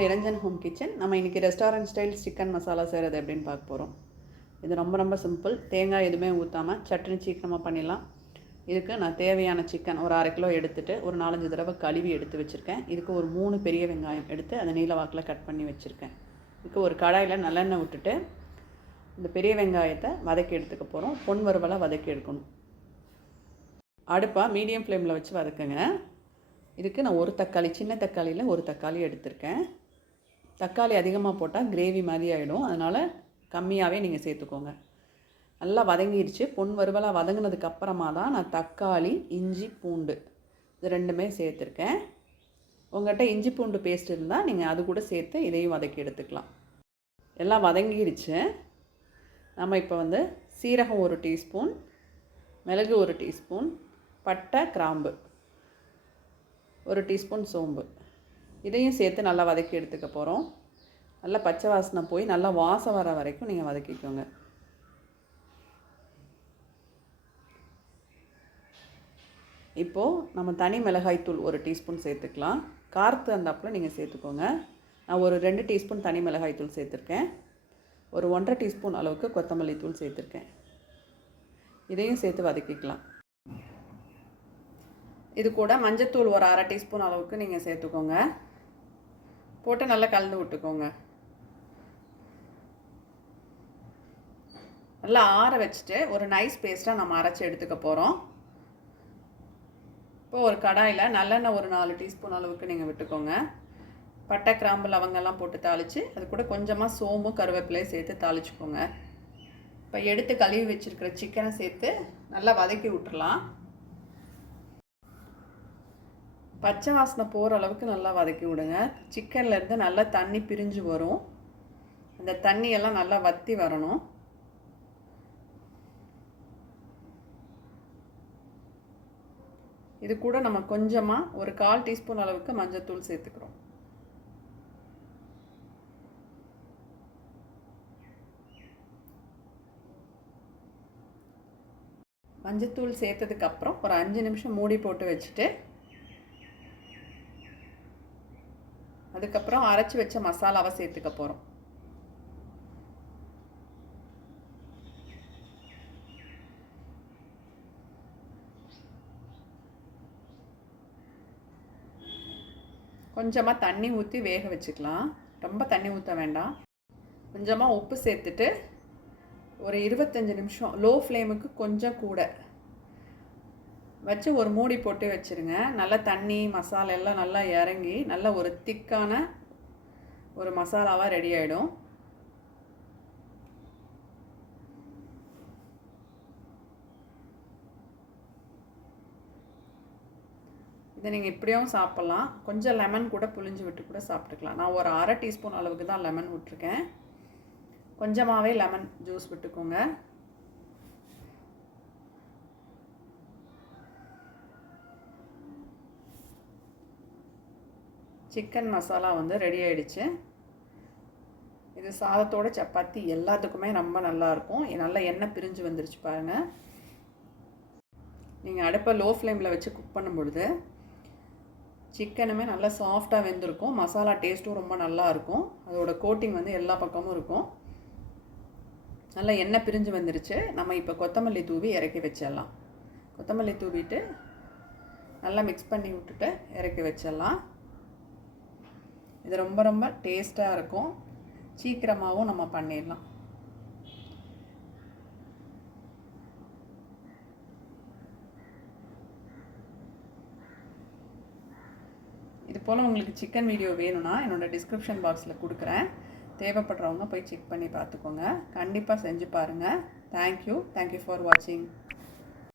Niranjan home kitchen. நம்ம இன்றைக்கி restaurant style chicken masala செய்கிறது எப்படின்னு பார்க்க போகிறோம் இது ரொம்ப ரொம்ப சிம்பிள் தேங்காய் எதுவுமே ஊற்றாமல் சட்னி சீக்கிரமாக பண்ணிடலாம். இதுக்கு நான் தேவையான சிக்கன் ஒரு அரை கிலோ எடுத்துகிட்டு ஒரு நாலஞ்சு தடவை கழுவி எடுத்து வச்சுருக்கேன். இதுக்கு ஒரு மூணு பெரிய வெங்காயம் எடுத்து அதை நீல வாக்கில் கட் பண்ணி வச்சுருக்கேன். இதுக்கு ஒரு கடாயில் நல்லெண்ணெய் விட்டுட்டு இந்த பெரிய வெங்காயத்தை வதக்கி எடுத்துக்க போகிறோம் பொன் வறுவலாக வதக்கி எடுக்கணும். அடுப்பாக மீடியம் ஃப்ளேமில் வச்சு வதக்குங்க. இதுக்கு நான் ஒரு தக்காளி சின்ன தக்காளியில் ஒரு தக்காளி எடுத்திருக்கேன். தக்காளி அதிகமாக போட்டால் கிரேவி மாதிரி ஆகிடும் அதனால் கம்மியாகவே நீங்கள் சேர்த்துக்கோங்க. நல்லா வதங்கிடுச்சு. பொன் வறுவலாக வதங்கினதுக்கு அப்புறமா தான் நான் தக்காளி இஞ்சி பூண்டு இது ரெண்டுமே சேர்த்துருக்கேன். உங்கள்கிட்ட இஞ்சி பூண்டு பேஸ்ட் இருந்தால் நீங்கள் அது கூட சேர்த்து இதையும் வதக்கி எடுத்துக்கலாம். எல்லாம் வதங்கிடுச்சு. நம்ம இப்போ வந்து சீரகம் ஒரு டீஸ்பூன் மிளகு ஒரு டீஸ்பூன் பட்டை கிராம்பு ஒரு டீஸ்பூன் சோம்பு. இதையும் சேர்த்து நல்லா வதக்கி எடுத்துக்க போகிறோம் நல்லா பச்சை வாசனை போய் நல்லா வாசம் வர வரைக்கும் நீங்கள் வதக்கிக்கோங்க. இப்போது நம்ம தனி மிளகாய்த்தூள் ஒரு டீஸ்பூன் சேர்த்துக்கலாம். காரத்து அந்தாப்பில் நீங்கள் சேர்த்துக்கோங்க. நான் ஒரு ரெண்டு டீஸ்பூன் தனி மிளகாய்த்தூள் சேர்த்துருக்கேன். ஒரு ஒன்றரை டீஸ்பூன் அளவுக்கு கொத்தமல்லி தூள் சேர்த்துருக்கேன். இதையும் சேர்த்து வதக்கிக்கலாம். இது கூட மஞ்சத்தூள் ஒரு அரை டீஸ்பூன் அளவுக்கு நீங்கள் சேர்த்துக்கோங்க. போட்டு நல்லா கலந்து விட்டுக்கோங்க. நல்லா ஆற வச்சுட்டு ஒரு நைஸ் பேஸ்ட்டாக நம்ம அரைச்சி எடுத்துக்க போகிறோம் இப்போ ஒரு கடாயில் நல்லெண்ணெய் ஒரு நாலு டீஸ்பூன் அளவுக்கு நீங்கள் விட்டுக்கோங்க. பட்டை கிராம்பு லவங்கெல்லாம் போட்டு தாளித்து அது கூட கொஞ்சமாக சோம்பும் கருவேப்பிலையும் சேர்த்து தாளிச்சுக்கோங்க. இப்போ எடுத்து கழுவி வச்சுருக்கிற சிக்கனை சேர்த்து நல்லா வதக்கி விட்டுறலாம். பச்சை வாசனை போகிற அளவுக்கு நல்லா வதக்கி விடுங்க. சிக்கன்லேருந்து நல்லா தண்ணி பிரிஞ்சு வரும். அந்த தண்ணியெல்லாம் நல்லா வற்றி வரணும். இது கூட நம்ம கொஞ்சமாக ஒரு கால் டீஸ்பூன் அளவுக்கு மஞ்சத்தூள் சேர்த்துக்கிறோம். மஞ்சத்தூள் சேர்த்ததுக்கப்புறம் ஒரு அஞ்சு நிமிஷம் மூடி போட்டு வச்சுட்டு அதுக்கப்புறம் அரைச்சி வச்ச மசாலாவை சேர்த்துக்க போகிறோம் கொஞ்சமாக தண்ணி ஊற்றி வேக வச்சுக்கலாம். ரொம்ப தண்ணி ஊற்ற வேண்டாம். கொஞ்சமாக உப்பு சேர்த்துட்டு ஒரு இருபத்தஞ்சி நிமிஷம் லோ ஃப்ளேமுக்கு கொஞ்சம் கூட வச்சு ஒரு மூடி போட்டு வச்சுருங்க. நல்லா தண்ணி மசாலா எல்லாம் நல்லா இறங்கி நல்லா ஒரு திக்கான ஒரு மசாலாவாக ரெடி ஆகிடும் இதை நீங்கள் இப்படியும் சாப்பிட்லாம். கொஞ்சம் லெமன் கூட புளிஞ்சு விட்டு கூட சாப்பிட்டுக்கலாம். நான் ஒரு அரை டீஸ்பூன் அளவுக்கு தான் லெமன் விட்டுருக்கேன். கொஞ்சமாகவே லெமன் ஜூஸ் விட்டுக்கோங்க. சிக்கன் மசாலா வந்து ரெடி ஆகிடுச்சு இது சாதத்தோட சப்பாத்தி எல்லாத்துக்குமே ரொம்ப நல்லாயிருக்கும் நல்லா எண்ணெய் பிரிஞ்சு வந்துருச்சு பாருங்கள் நீங்கள் அடுப்பை லோ ஃப்ளேமில் வச்சு குக் பண்ணும் பொழுது சிக்கனுமே நல்லா சாஃப்டாக வெந்திருக்கும். மசாலா டேஸ்ட்டும் ரொம்ப நல்லாயிருக்கும் அதோட கோட்டிங் வந்து எல்லா பக்கமும் இருக்கும். நல்லா எண்ணெய் பிரிஞ்சு வந்துருச்சு. நம்ம இப்போ கொத்தமல்லி தூவி இறக்கி வச்சிடலாம். கொத்தமல்லி தூவிட்டு நல்லா மிக்ஸ் பண்ணி விட்டுட்டு இறக்கி வச்சிடலாம். இது ரொம்ப ரொம்ப டேஸ்ட்டாக இருக்கும். சீக்கிரமாகவும் நம்ம பண்ணிடலாம். இது போல் உங்களுக்கு சிக்கன் வீடியோ வேணும்னா என்னோடய டிஸ்கிரிப்ஷன் பாக்ஸில் கொடுக்குறேன். தேவைப்படுறவங்க போய் செக் பண்ணி பார்த்துக்கோங்க. கண்டிப்பாக செஞ்சு பாருங்கள் தேங்க்யூ தேங்க்யூ ஃபார் வாட்சிங்